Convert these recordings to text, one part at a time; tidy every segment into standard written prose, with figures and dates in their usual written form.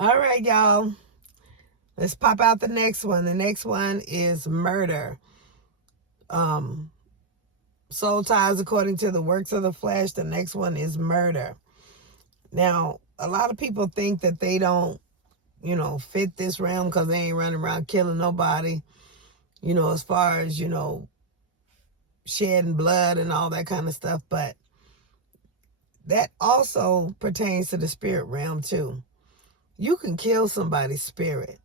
All right, y'all. Let's pop out the next one. The next one is murder. Soul ties according to the works of the flesh. The next one is murder. Now, a lot of people think that they don't, fit this realm because they ain't running around killing nobody, as far as, shedding blood and all that kind of stuff. But that also pertains to the spirit realm too. You can kill somebody's spirit.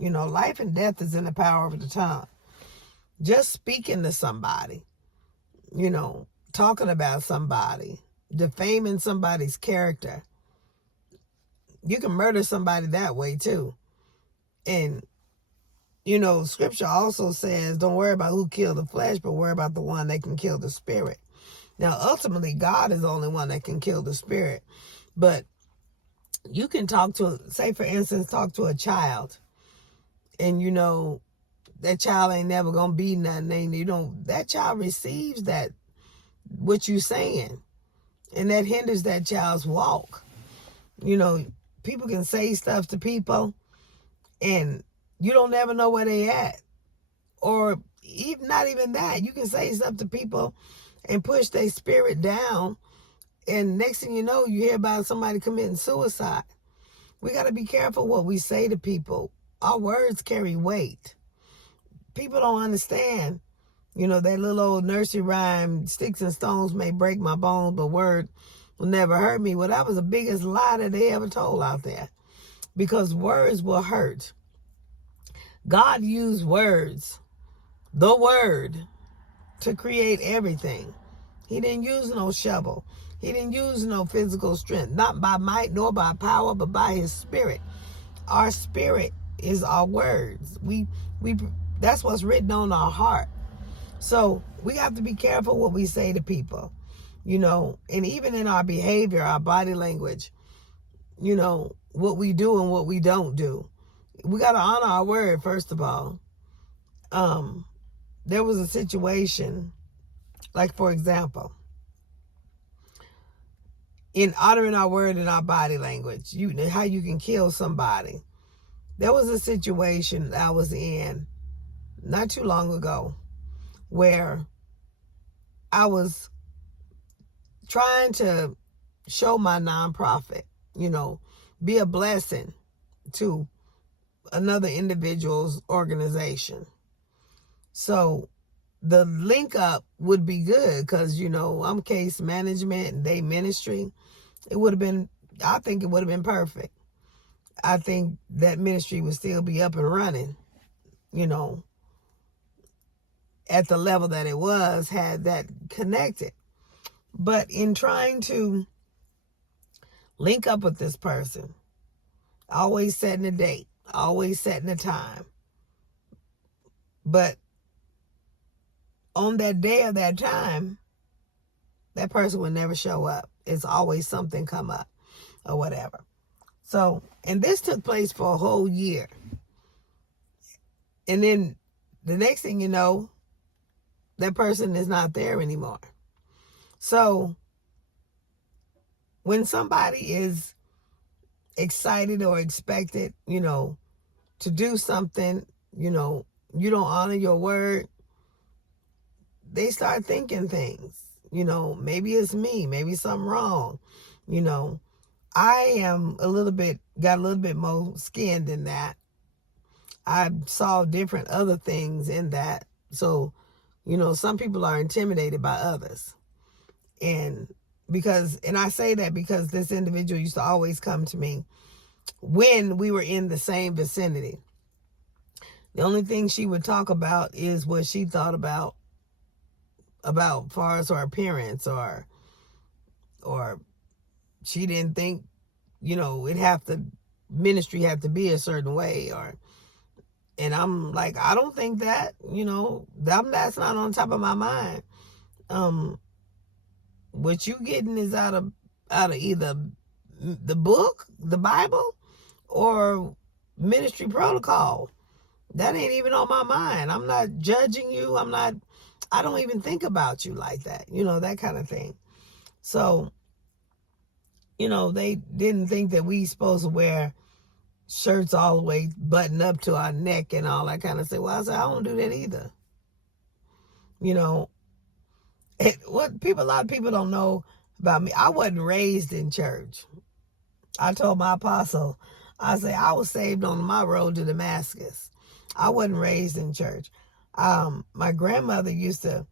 Life and death is in the power of the tongue. Just speaking to somebody, talking about somebody, defaming somebody's character. You can murder somebody that way too. And, scripture also says, don't worry about who killed the flesh, but worry about the one that can kill the spirit. Now, ultimately, God is the only one that can kill the spirit. But you can talk to, say, for instance, talk to a child. And, that child ain't never going to be nothing. And, that child receives that, what you saying. And that hinders that child's walk. People can say stuff to people and you don't never know where they at. Or even not even that. You can say stuff to people and push their spirit down. And next thing you know, you hear about somebody committing suicide. We got to be careful what we say to people. Our words carry weight. People don't understand. That little old nursery rhyme, sticks and stones may break my bones, but word will never hurt me. Well, that was the biggest lie that they ever told out there. Because words will hurt. God used words, the word, to create everything. He didn't use no shovel. He didn't use no physical strength. Not by might nor by power, but by his spirit. Our spirit is our words. That's what's written on our heart. So we have to be careful what we say to people, and even in our behavior, our body language, what we do and what we don't do. We got to honor our word, first of all. There was a situation, like, for example, in honoring our word and our body language, how you can kill somebody. There was a situation I was in not too long ago where I was trying to show my nonprofit, be a blessing to another individual's organization. So the link up would be good because, I'm case management and they ministry. I think it would have been perfect. I think that ministry would still be up and running, at the level that it was, had that connected. But in trying to link up with this person, always setting a date, always setting a time. But on that day of that time, that person would never show up. It's always something come up or whatever. So, and this took place for a whole year. And then the next thing you know, that person is not there anymore. So when somebody is excited or expected, to do something, you don't honor your word, they start thinking things, maybe it's me, maybe something wrong. I am got a little bit more skin than that. I saw different other things in that. So, some people are intimidated by others. And I say that because this individual used to always come to me when we were in the same vicinity. The only thing she would talk about is what she thought about far as her appearance, or she didn't think, ministry had to be a certain way, and I'm like, I don't think that, that's not on top of my mind. What you getting is out of either the book, the Bible, or ministry protocol. That ain't even on my mind. I'm not judging you. I don't even think about you like that, that kind of thing. So, they didn't think that we supposed to wear shirts all the way buttoned up to our neck and all that kind of stuff. Well, I said, I don't do that either. You know, a lot of people don't know about me. I wasn't raised in church. I told my apostle, I say I was saved on my road to Damascus. I wasn't raised in church. My grandmother used to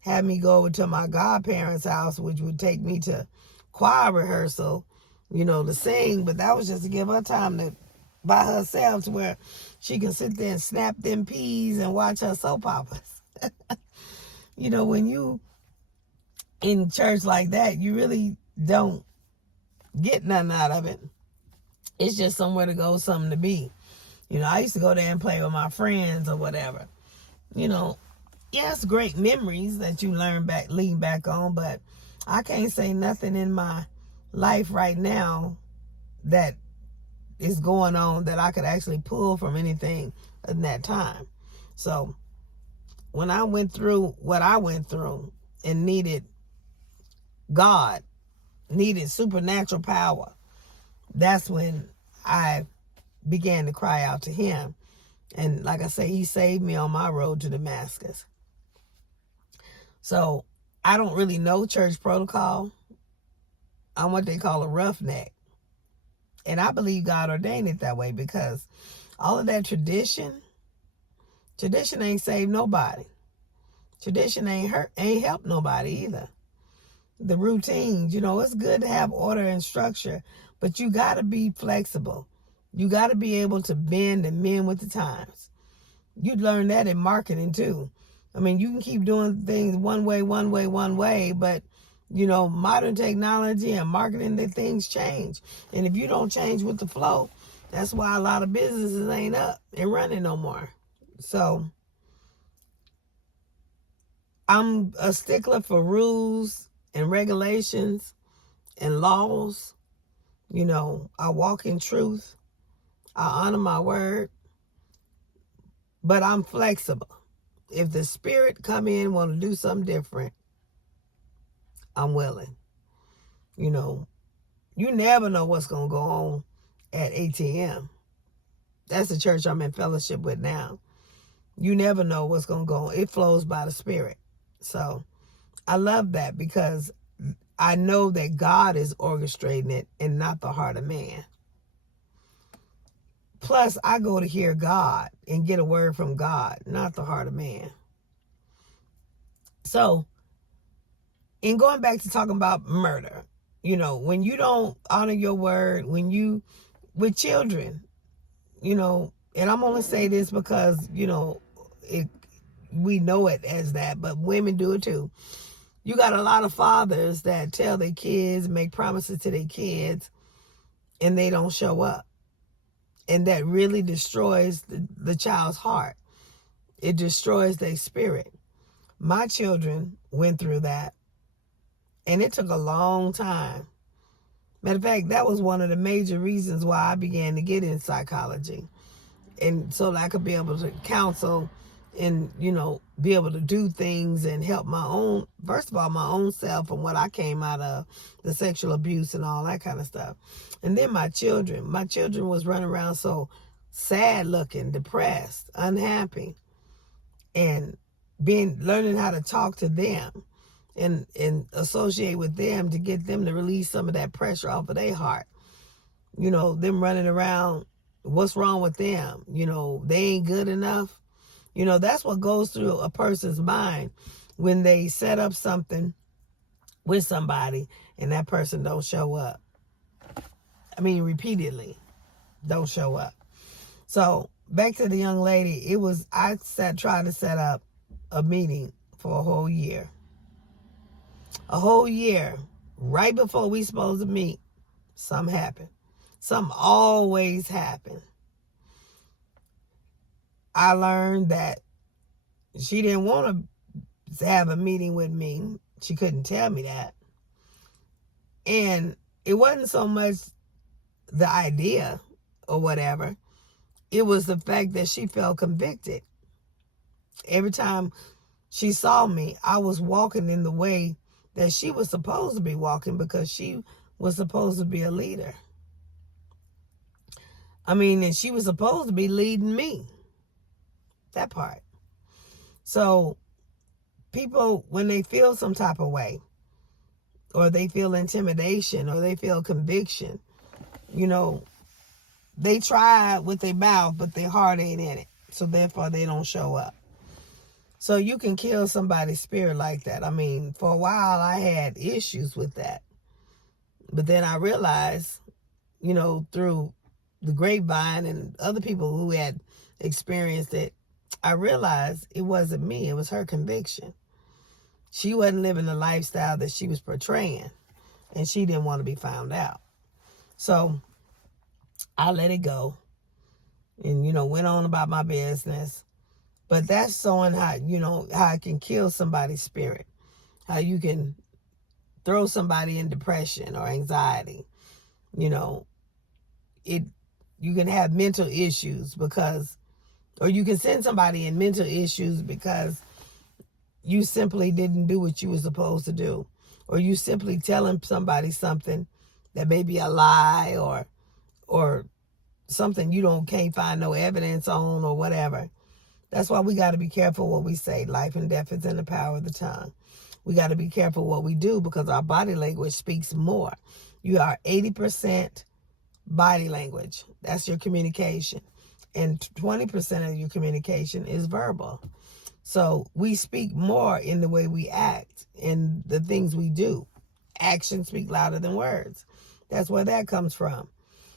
have me go over to my godparents' house, which would take me to choir rehearsal, to sing. But that was just to give her time to by herself to where she can sit there and snap them peas and watch her soap operas. When you in church like that, you really don't get nothing out of it. It's just somewhere to go, something to be. I used to go there and play with my friends or whatever. Yes, great memories that you lean back on, but I can't say nothing in my life right now that is going on that I could actually pull from anything in that time. So when I went through what I went through and needed God, needed supernatural power, that's when I began to cry out to him. And like I say, he saved me on my road to Damascus. So I don't really know church protocol. I'm what they call a roughneck. And I believe God ordained it that way because all of that tradition ain't saved nobody. Tradition ain't helped nobody either. The routines, it's good to have order and structure, but you got to be flexible. You got to be able to bend and mend with the times. You'd learn that in marketing too. I mean, you can keep doing things one way, but modern technology and marketing, the things change. And if you don't change with the flow, that's why a lot of businesses ain't up and running no more. So I'm a stickler for rules and regulations and laws. I walk in truth. I honor my word. But I'm flexible. If the spirit come in and want to do something different, I'm willing. You never know what's going to go on at ATM. That's the church I'm in fellowship with now. You never know what's going to go on. It flows by the spirit. So I love that because I know that God is orchestrating it and not the heart of man. Plus, I go to hear God and get a word from God, not the heart of man. So, in going back to talking about murder, when you don't honor your word, with children, and I'm going to say this because, we know it as that, but women do it too. You got a lot of fathers that tell their kids, make promises to their kids, and they don't show up. And that really destroys the child's heart. It destroys their spirit. My children went through that. And it took a long time. Matter of fact, that was one of the major reasons why I began to get in psychology. And so that I could be able to counsel and, be able to do things and help my own self and what I came out of, the sexual abuse and all that kind of stuff. And then my children was running around so sad looking, depressed, unhappy, and learning how to talk to them and associate with them to get them to release some of that pressure off of their heart. Them running around, what's wrong with them? They ain't good enough. That's what goes through a person's mind when they set up something with somebody and that person don't show up. I mean, repeatedly don't show up. So back to the young lady, I tried to set up a meeting for a whole year. A whole year, right before we supposed to meet, something happened. Something always happened. I learned that she didn't want to have a meeting with me. She couldn't tell me that. And it wasn't so much the idea or whatever. It was the fact that she felt convicted. Every time she saw me, I was walking in the way that she was supposed to be walking because she was supposed to be a leader. I mean, and she was supposed to be leading me. That part. So people, when they feel some type of way, or they feel intimidation, or they feel conviction, you know, they try with their mouth, but their heart ain't in it. So therefore they don't show up. So you can kill somebody's spirit like that. I mean, for a while I had issues with that. But then I realized, you know, through the grapevine and other people who had experienced it, I realized it wasn't me. It was her conviction. She wasn't living the lifestyle that she was portraying, and she didn't want to be found out. So I let it go and, you know, went on about my business. But that's showing how, you know, how it can kill somebody's spirit, how you can throw somebody in depression or anxiety. You know, you can have mental issues because, or you can send somebody in mental issues because you simply didn't do what you were supposed to do, or you simply telling somebody something that may be a lie, or something you can't find no evidence on, or whatever. That's why we got to be careful what we say. Life and death is in the power of the tongue. We got to be careful what we do because our body language speaks more. You are 80% body language. That's your communication. And 20% of your communication is verbal. So we speak more in the way we act and the things we do. Actions speak louder than words. That's where that comes from.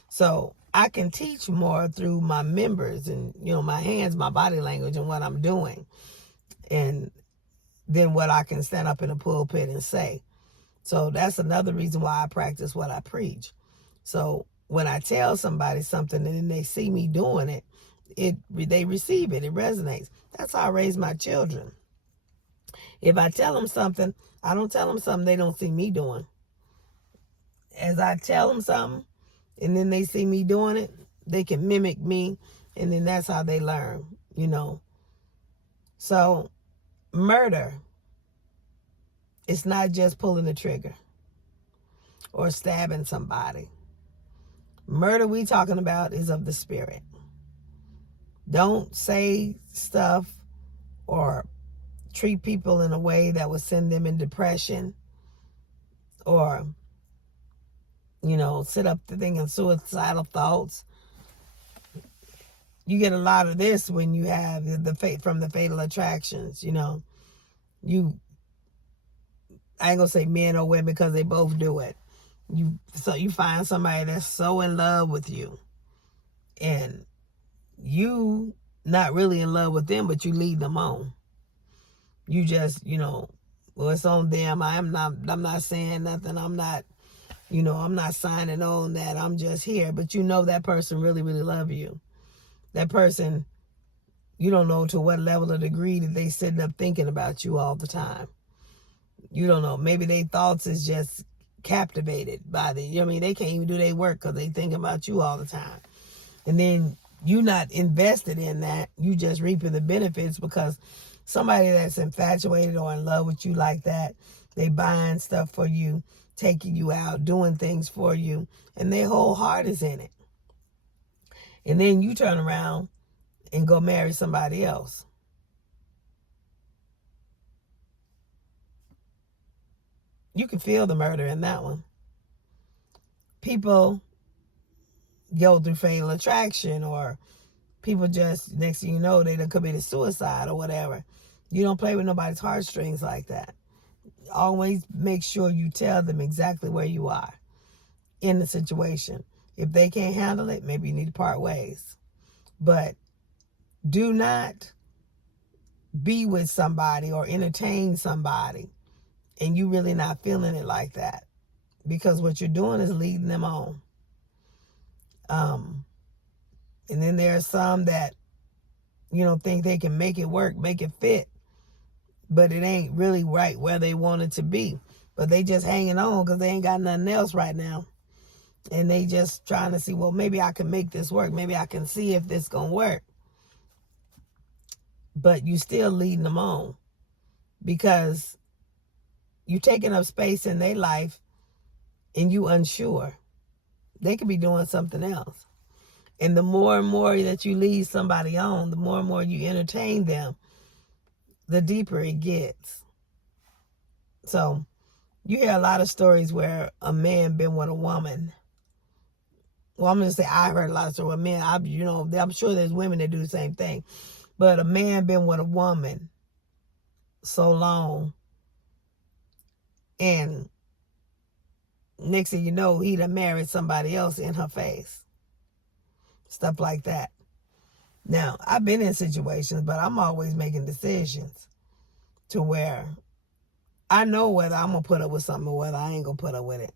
So I can teach more through my members and, you know, my hands, my body language, and what I'm doing, and then what I can stand up in a pulpit and say. So that's another reason why I practice what I preach. So when I tell somebody something and then they see me doing it, they receive it. It resonates. That's how I raise my children. If I tell them something, I don't tell them something they don't see me doing. As I tell them something, and then they see me doing it, they can mimic me, and then that's how they learn, you know. So murder, it's not just pulling the trigger or stabbing somebody. Murder we talking about is of the spirit. Don't say stuff or treat people in a way that would send them in depression, or, you know, sit up thinking suicidal thoughts. You get a lot of this when you have the fate from the fatal attractions, you know. I ain't gonna say men or women because they both do it. So you find somebody that's so in love with you, and you not really in love with them, but you lead them on. You just, you know, well, it's on them. I'm not saying nothing. I'm not signing on that. I'm just here. But you know that person really, really love you. That person, you don't know to what level or degree that they sitting up thinking about you all the time. You don't know. Maybe their thoughts is just captivated by they can't even do their work because they think about you all the time. And then you not invested in that. You just reaping the benefits because somebody that's infatuated or in love with you like that, they buying stuff for you, taking you out, doing things for you, and their whole heart is in it. And then you turn around and go marry somebody else. You can feel the murder in that one. People go through fatal attraction, or people just, next thing you know, they done committed suicide or whatever. You don't play with nobody's heartstrings like that. Always make sure you tell them exactly where you are in the situation. If they can't handle it, maybe you need to part ways. But do not be with somebody or entertain somebody and you really not feeling it like that, because what you're doing is leading them on. And then there are some that, think they can make it work, make it fit, but it ain't really right where they want it to be. But they just hanging on because they ain't got nothing else right now. And they just trying to see, well, maybe I can make this work. Maybe I can see if this gonna work. But you still leading them on because you taking up space in their life and you unsure. They could be doing something else. And the more and more that you lead somebody on, the more and more you entertain them, the deeper it gets. So you hear a lot of stories where a man been with a woman. Well, I'm going to say I heard a lot of stories where men, I'm sure there's women that do the same thing. But a man been with a woman so long, and next thing you know, he done married somebody else in her face. Stuff like that. Now, I've been in situations, but I'm always making decisions to where I know whether I'm going to put up with something or whether I ain't going to put up with it,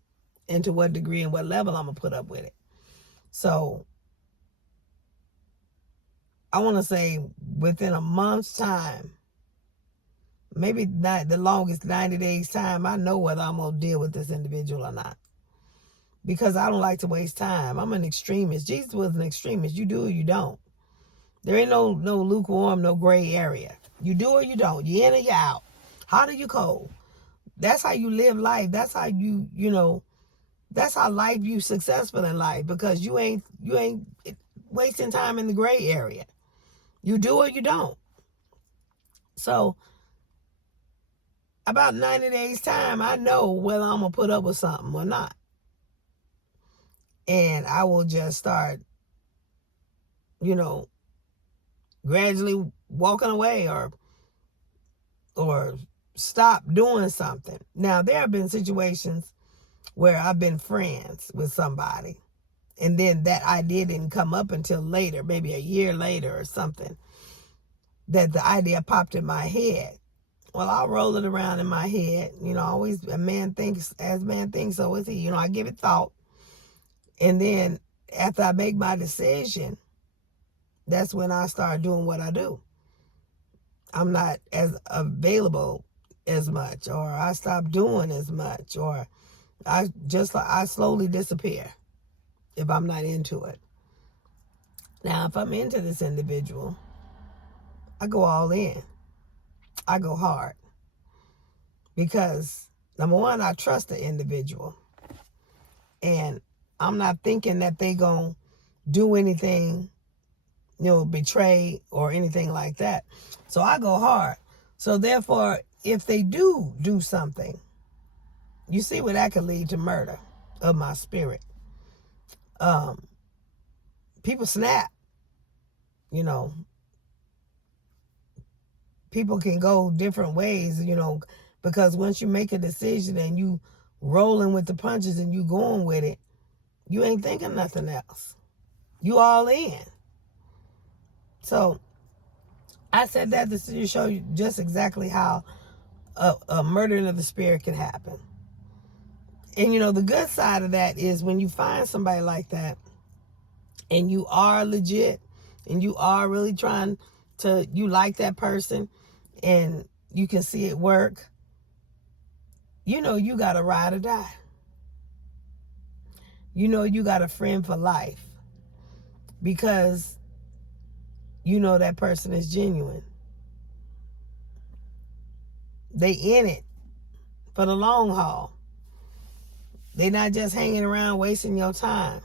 and to what degree and what level I'm going to put up with it. So I want to say within a month's time, maybe not the longest, 90 days time, I know whether I'm going to deal with this individual or not. Because I don't like to waste time. I'm an extremist. Jesus was an extremist. You do or you don't. There ain't no lukewarm, no gray area. You do or you don't. You in or you out. Hot or you cold. That's how you live life. That's how that's how life you successful in life, because you ain't wasting time in the gray area. You do or you don't. So about 90 days time, I know whether I'm going to put up with something or not. And I will just start, gradually walking away or stop doing something. Now, there have been situations where I've been friends with somebody, and then that idea didn't come up until later, maybe a year later or something, that the idea popped in my head. Well, I'll roll it around in my head. Always a man thinks, as man thinks, so is he. I give it thought. And then after I make my decision, that's when I start doing what I do. I'm not as available as much, or I stop doing as much, or I slowly disappear if I'm not into it. Now, if I'm into this individual, I go all in. I go hard. Because, number one, I trust the individual. And I'm not thinking that they gonna do anything, betray or anything like that. So I go hard. So therefore, if they do something, you see where that could lead to murder of my spirit. People snap. People can go different ways, because once you make a decision and you rolling with the punches and you going with it, you ain't thinking nothing else. You all in. So I said that to show you just exactly how a murdering of the spirit can happen. And the good side of that is when you find somebody like that and you are legit and you are really trying to, you like that person and you can see it work, you got a ride or die. You got a friend for life, because that person is genuine. They in it for the long haul. They're not just hanging around wasting your time,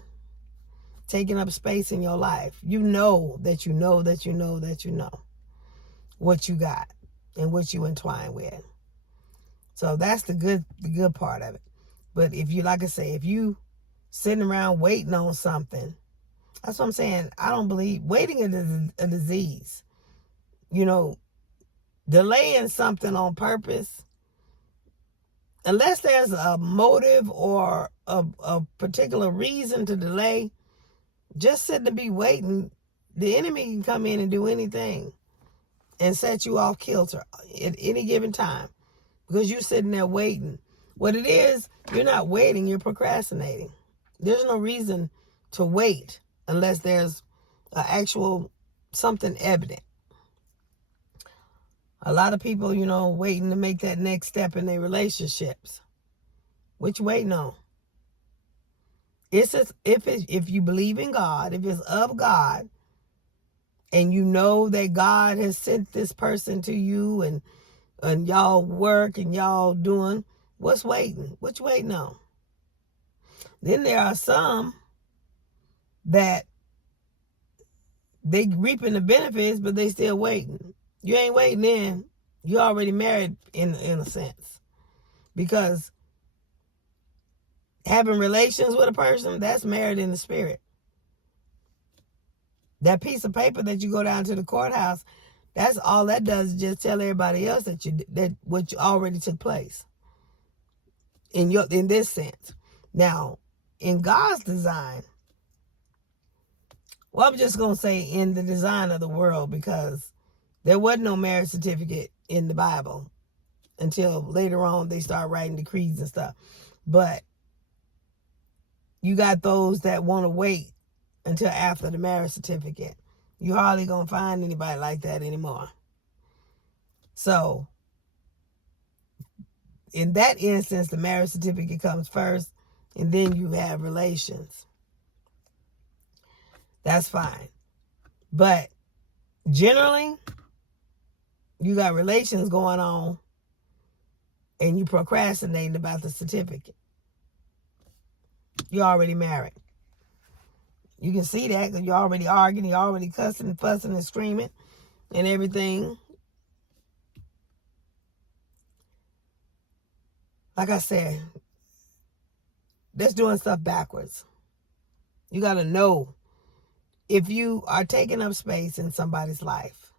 taking up space in your life. You know that you know that you know that you know what you got and what you entwine with. So that's the good part of it. But if you, like I say, if you sitting around waiting on something, that's what I'm saying. I don't believe waiting is a disease. Delaying something on purpose, unless there's a motive or a particular reason to delay, just sitting to be waiting, the enemy can come in and do anything and set you off kilter at any given time, because you're sitting there waiting. What it is, you're not waiting, you're procrastinating. There's no reason to wait unless there's an actual something evident. A lot of people, waiting to make that next step in their relationships. What you waiting on? It's just, if you believe in God, if it's of God, and you know that God has sent this person to you, and y'all work and y'all doing, what's waiting? What you waiting on? Then there are some that They reaping the benefits, but they still waiting. You ain't waiting in. You already married in a sense. Because having relations with a person, that's married in the spirit. That piece of paper that you go down to the courthouse, that's all that does is just tell everybody else that what already took place. In this sense. Now, in God's design, well, I'm just going to say in the design of the world, because there wasn't no marriage certificate in the Bible until later on they start writing decrees and stuff. But you got those that want to wait until after the marriage certificate. You hardly going to find anybody like that anymore. So, in that instance, the marriage certificate comes first, and then you have relations. That's fine. But generally, you got relations going on, and you procrastinating about the certificate. You're already married. You can see that because you're already arguing, you're already cussing and fussing and screaming and everything. Like I said, that's doing stuff backwards. You got to know if you are taking up space in somebody's life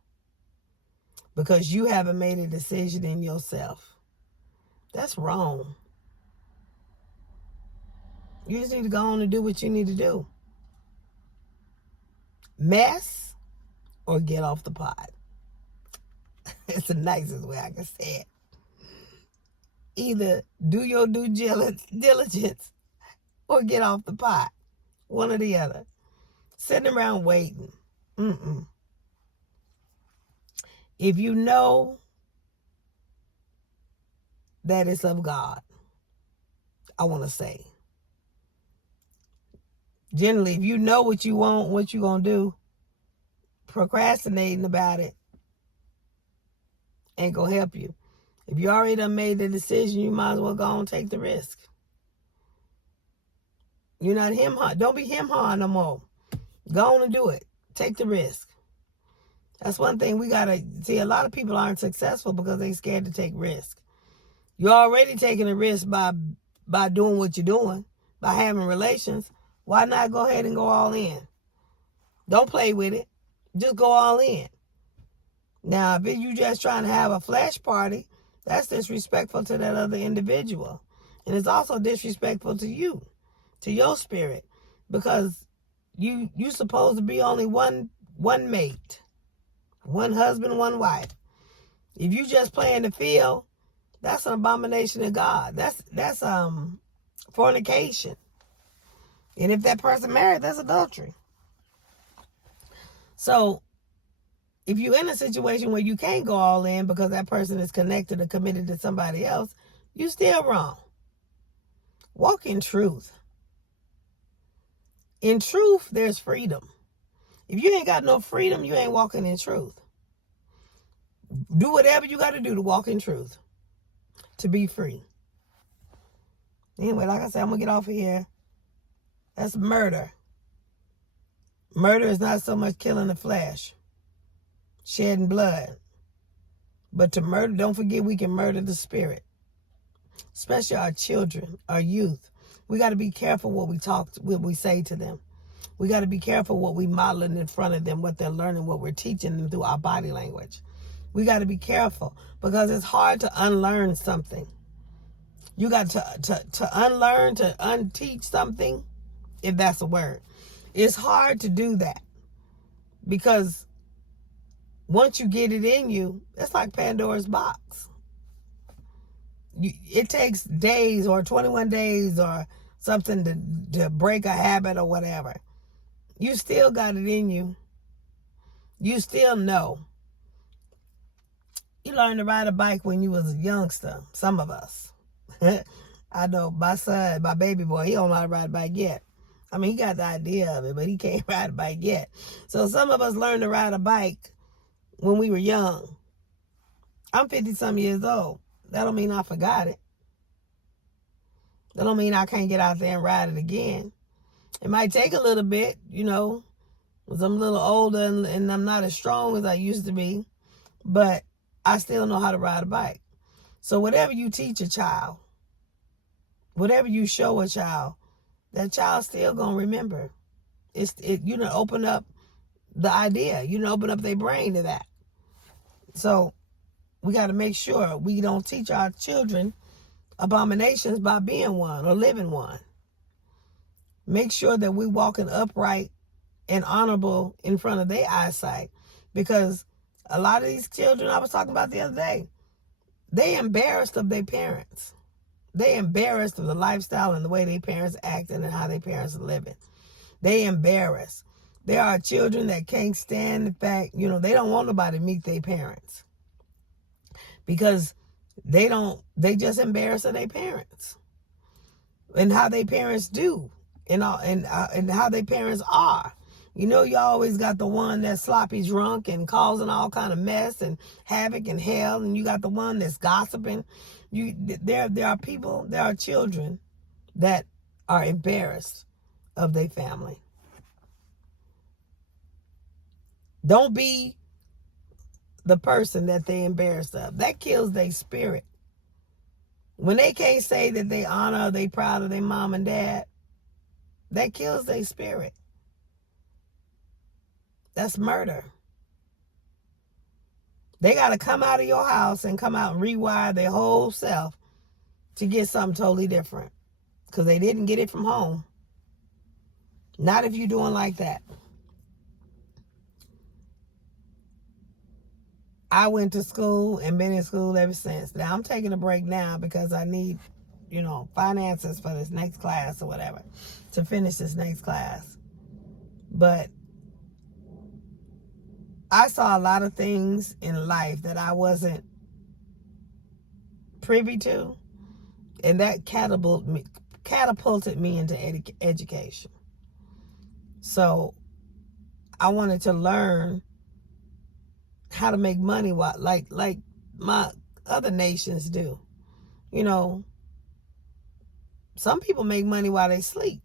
because you haven't made a decision in yourself. That's wrong. You just need to go on and do what you need to do. Mess or get off the pot. It's the nicest way I can say it. Either do your due diligence or get off the pot. One or the other. Sitting around waiting. If you know that it's of God, I want to say. Generally, if you know what you want, what you're going to do, procrastinating about it ain't going to help you. If you already done made the decision, you might as well go on and take the risk. You're not him-ha. Don't be him-ha no more. Go on and do it. Take the risk. That's one thing we got to see. A lot of people aren't successful because they're scared to take risk. You're already taking a risk by doing what you're doing, by having relations. Why not go ahead and go all in? Don't play with it. Just go all in. Now, if you just trying to have a flash party, that's disrespectful to that other individual. And it's also disrespectful to you, to your spirit, because you supposed to be only one mate, one husband, one wife. If you just playing the field, that's an abomination to God. That's fornication. And if that person married, that's adultery. So, if you're in a situation where you can't go all in because that person is connected or committed to somebody else, you're still wrong. Walk in truth. In truth, there's freedom. If you ain't got no freedom, you ain't walking in truth. Do whatever you got to do to walk in truth, to be free. Anyway, like I said, I'm going to get off of here. That's murder. Murder is not so much killing the flesh, shedding blood. But to murder, don't forget we can murder the spirit. Especially our children, our youth. We got to be careful what we say to them. We got to be careful what we modeling in front of them, what they're learning, what we're teaching them through our body language. We got to be careful because it's hard to unlearn something. You got to unlearn, to unteach something, if that's a word. It's hard to do that because once you get it in you, it's like Pandora's box. It takes days or 21 days or something to break a habit or whatever. You still got it in you. You still know. You learned to ride a bike when you was a youngster, some of us. I know my son, my baby boy, he don't know how to ride a bike yet. I mean, he got the idea of it, but he can't ride a bike yet. So some of us learned to ride a bike when we were young. I'm 50-some years old. That don't mean I forgot it. That don't mean I can't get out there and ride it again. It might take a little bit, 'Cause I'm a little older and I'm not as strong as I used to be, but I still know how to ride a bike. So whatever you teach a child, whatever you show a child, that child's still gonna remember. You know, open up the idea. You know, open up their brain to that. So we got to make sure we don't teach our children abominations by being one or living one. Make sure that we walking upright and honorable in front of their eyesight, because a lot of these children I was talking about the other day, they embarrassed of their parents. They embarrassed of the lifestyle and the way their parents acting and how their parents are living. They embarrassed. There are children that can't stand the fact, you know, they don't want nobody to meet their parents because they just embarrass their parents and how their parents do and how their parents are. You know, you always got the one that's sloppy drunk and causing all kind of mess and havoc and hell, and you got the one that's gossiping. There are children that are embarrassed of their family. Don't be the person that they embarrassed of. That kills their spirit. When they can't say that they honor or they proud of their mom and dad, that kills their spirit. That's murder. They got to come out of your house and come out and rewire their whole self to get something totally different, because they didn't get it from home. Not if you're doing like that. I went to school and been in school ever since. Now I'm taking a break now because I need, you know, finances for this next class or whatever, to finish this next class. But I saw a lot of things in life that I wasn't privy to, and that catapulted me into education. So I wanted to learn how to make money like my other nations do. You know, some people make money while they sleep.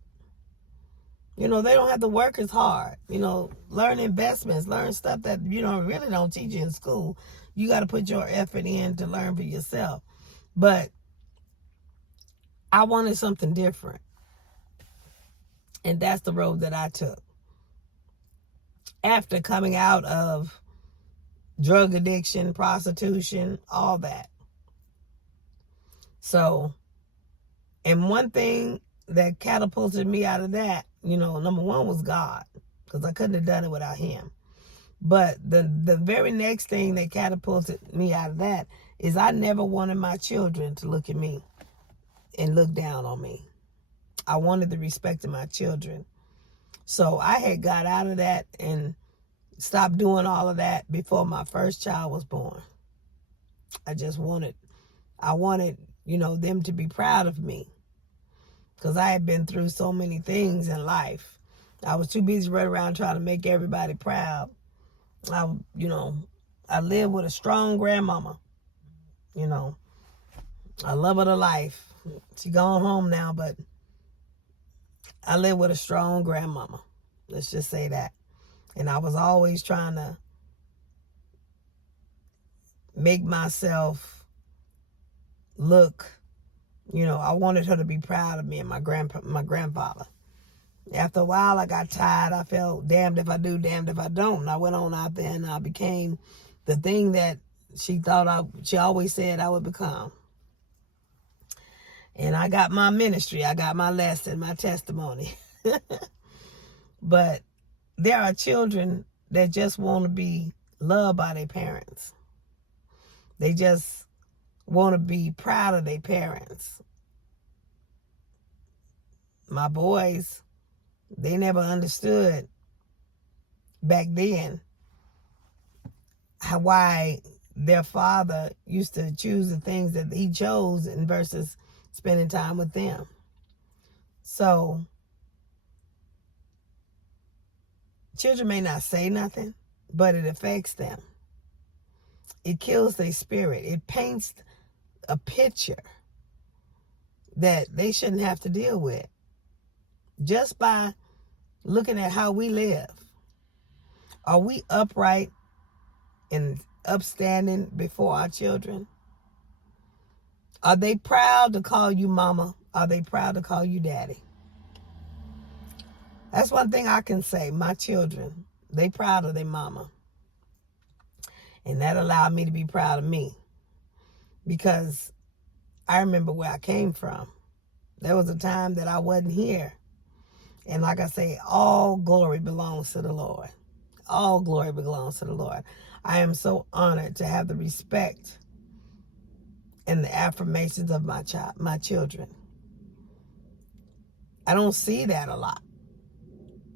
You know, they don't have to work as hard. You know, learn investments, learn stuff that, you know, really don't teach you in school. You got to put your effort in to learn for yourself. But I wanted something different. And that's the road that I took. After coming out of drug addiction, prostitution, all that. So, and one thing that catapulted me out of that, you know, number one was God, because I couldn't have done it without him. But the very next thing that catapulted me out of that is I never wanted my children to look at me and look down on me. I wanted the respect of my children. So I had got out of that and stopped doing all of that before my first child was born. I wanted, you know, them to be proud of me, because I had been through so many things in life. I was too busy running around trying to make everybody proud. I lived with a strong grandmama. You know, I love her to life. She gone home now, but I lived with a strong grandmama. Let's just say that. And I was always trying to make myself look, you know, I wanted her to be proud of me and my grandfather. After a while, I got tired. I felt damned if I do, damned if I don't. And I went on out there and I became the thing that she always said I would become. And I got my ministry. I got my lesson, my testimony. But there are children that just want to be loved by their parents. They just want to be proud of their parents. My boys, they never understood back then why their father used to choose the things that he chose versus spending time with them. So children may not say nothing, but it affects them. It kills their spirit. It paints a picture that they shouldn't have to deal with just by looking at how we live. Are we upright and upstanding before our children? Are they proud to call you mama? Are they proud to call you daddy? That's one thing I can say. My children, they proud of their mama. And that allowed me to be proud of me. Because I remember where I came from. There was a time that I wasn't here. And like I say, all glory belongs to the Lord. All glory belongs to the Lord. I am so honored to have the respect and the affirmations of my children. I don't see that a lot.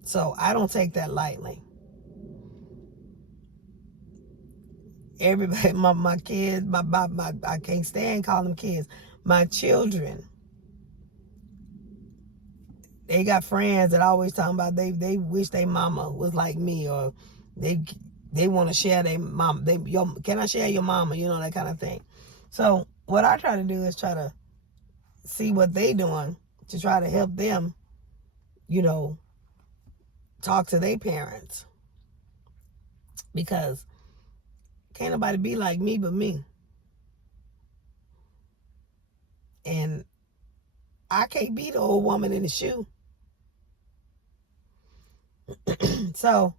So I don't take that lightly. Everybody, my kids, I can't stand calling them kids. My children, they got friends that always talking about they wish their mama was like me, or they want to share their mom. Can I share your mama? You know, that kind of thing. So what I try to do is try to see what they doing to try to help them, you know, talk to their parents. Because can't nobody be like me but me. And I can't be the old woman in the shoe. So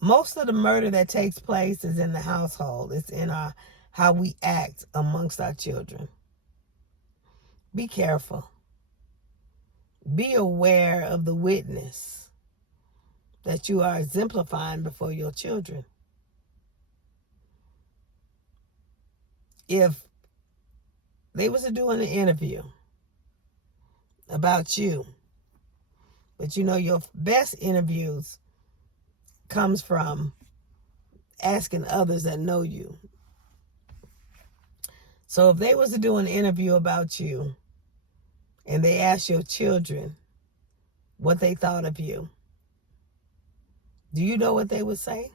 most of the murder that takes place is in the household. It's in how we act amongst our children. Be careful. Be aware of the witness that you are exemplifying before your children. If they was doing an interview about you, but you know your best interviews comes from asking others that know you. So if they was to do an interview about you and they asked your children what they thought of you, do you know what they would say?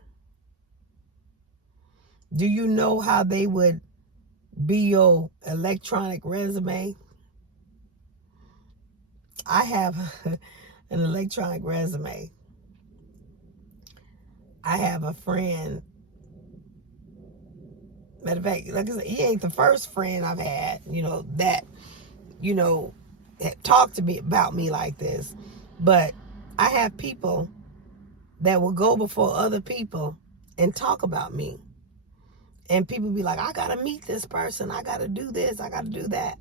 Do you know how they would be your electronic resume? I have an electronic resume. I have a friend. Matter of fact, like I said, he ain't the first friend I've had, that, talked to me about me like this. But I have people that will go before other people and talk about me. And people be like, I got to meet this person. I got to do this. I got to do that.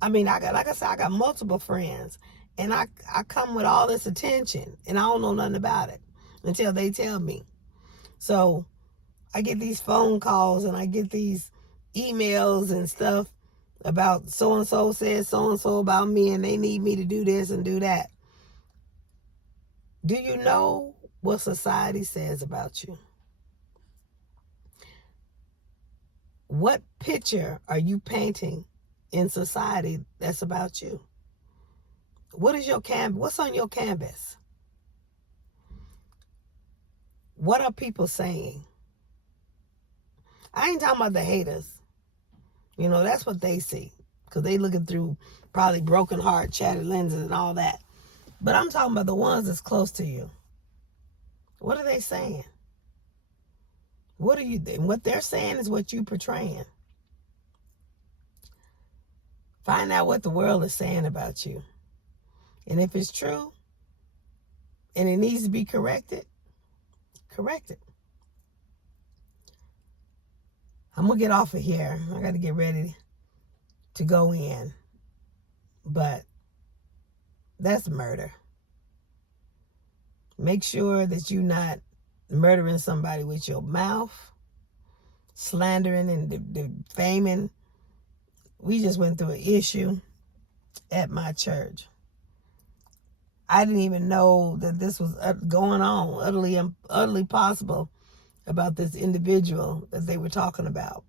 I mean, like I said, I got multiple friends. And I come with all this attention. And I don't know nothing about it until they tell me. So I get these phone calls and I get these emails and stuff about so-and-so said so-and-so about me and they need me to do this and do that. Do you know what society says about you? What picture are you painting in society that's about you? What is your what's on your canvas? What are people saying? I ain't talking about the haters. That's what they see. Because they looking through probably broken heart, shattered lenses and all that. But I'm talking about the ones that's close to you. What are they saying? What they're saying is what you portraying. Find out what the world is saying about you. And if it's true and it needs to be corrected, correct it. I'm going to get off of here. I got to get ready to go in. But that's murder. Make sure that you're not murdering somebody with your mouth, slandering and defaming. We just went through an issue at my church. I didn't even know that this was going on, utterly possible, about this individual that they were talking about,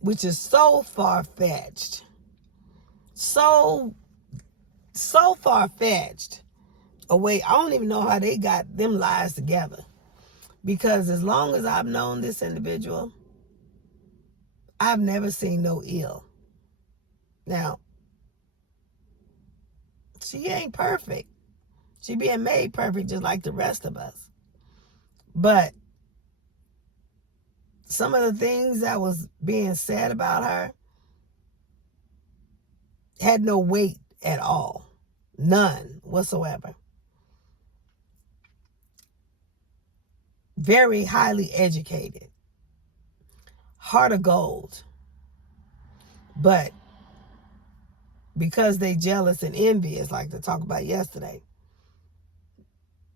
which is so far-fetched. So far-fetched. I don't even know how they got them lies together. Because as long as I've known this individual, I've never seen no ill. Now, she ain't perfect. She being made perfect just like the rest of us. But some of the things that was being said about her had no weight at all. None whatsoever. Very highly educated. Heart of gold. But because they jealous and envious, like they talked about yesterday,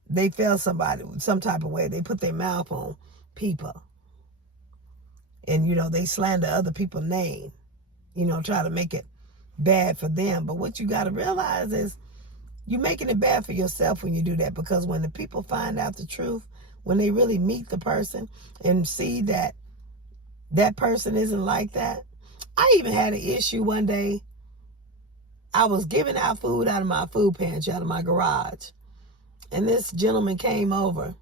they feel somebody some type of way. They put their mouth on people. And, they slander other people's name. Try to make it bad for them. But what you got to realize is you're making it bad for yourself when you do that. Because when the people find out the truth, when they really meet the person and see that that person isn't like that. I even had an issue one day. I was giving out food out of my food pantry, out of my garage. And this gentleman came over.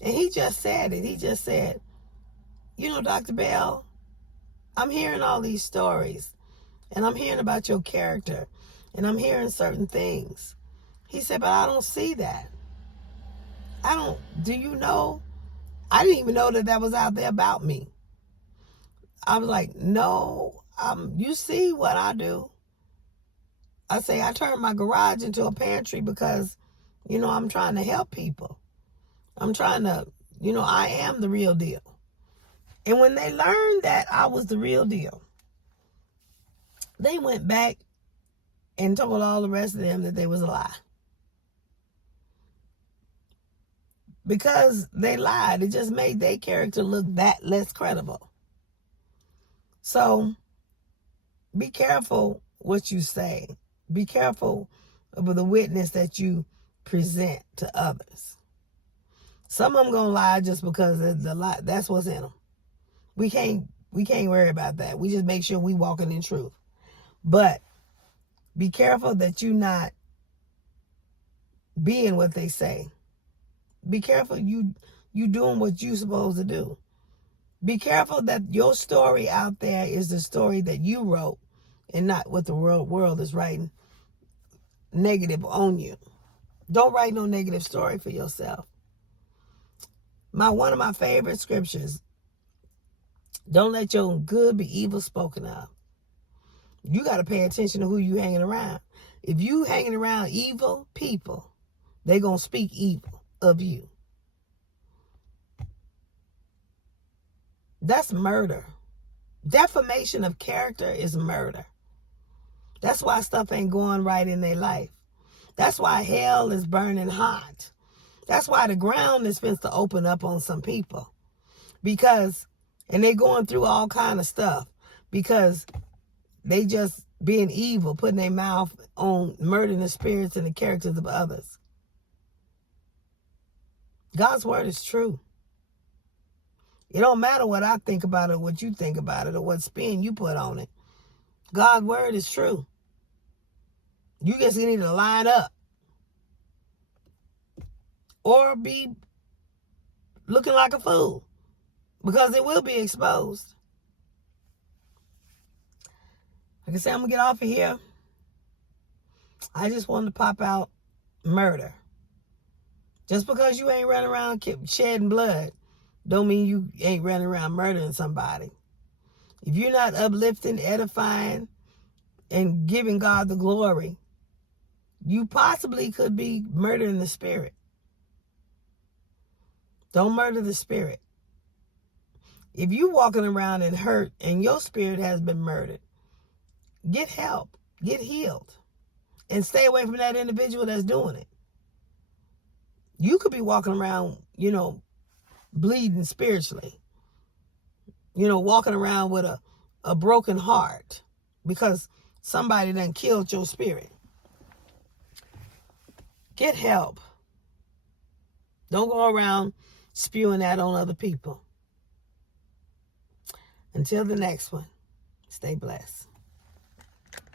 And he just said it. He just said, Dr. Bell, I'm hearing all these stories. And I'm hearing about your character. And I'm hearing certain things. He said, but I don't see that. Do you know? I didn't even know that was out there about me. I was like, no, you see what I do. I say, I turn my garage into a pantry because, I'm trying to help people. I'm trying to, I am the real deal. And when they learned that I was the real deal, they went back and told all the rest of them that they was a lie. Because they lied, it just made their character look that less credible. So, be careful what you say. Be careful of the witness that you present to others. Some of them gonna lie just because the lie. That's what's in them. We can't worry about that. We just make sure we walking in truth. But be careful that you not being what they say. Be careful you doing what you supposed to do. Be careful that your story out there is the story that you wrote and not what the world is writing negative on you. Don't write no negative story for yourself. One of my favorite scriptures, don't let your good be evil spoken of. You got to pay attention to who you hanging around. If you hanging around evil people, they going to speak evil of you. That's murder. Defamation of character is murder. That's why stuff ain't going right in their life. That's why hell is burning hot. That's why the ground is supposed to open up on some people. And they going through all kind of stuff. Because they just being evil, putting their mouth on murdering the spirits and the characters of others. God's word is true. It don't matter what I think about it, what you think about it, or what spin you put on it. God's word is true. You just need to line up. Or be looking like a fool. Because it will be exposed. Like I said, I'm going to get off of here. I just wanted to pop out murder. Just because you ain't running around shedding blood, don't mean you ain't running around murdering somebody. If you're not uplifting, edifying, and giving God the glory, you possibly could be murdering the spirit. Don't murder the spirit. If you're walking around and hurt and your spirit has been murdered, get help, get healed, and stay away from that individual that's doing it. You could be walking around, bleeding spiritually. Walking around with a broken heart because somebody done killed your spirit. Get help. Don't go around spewing that on other people. Until the next one, stay blessed.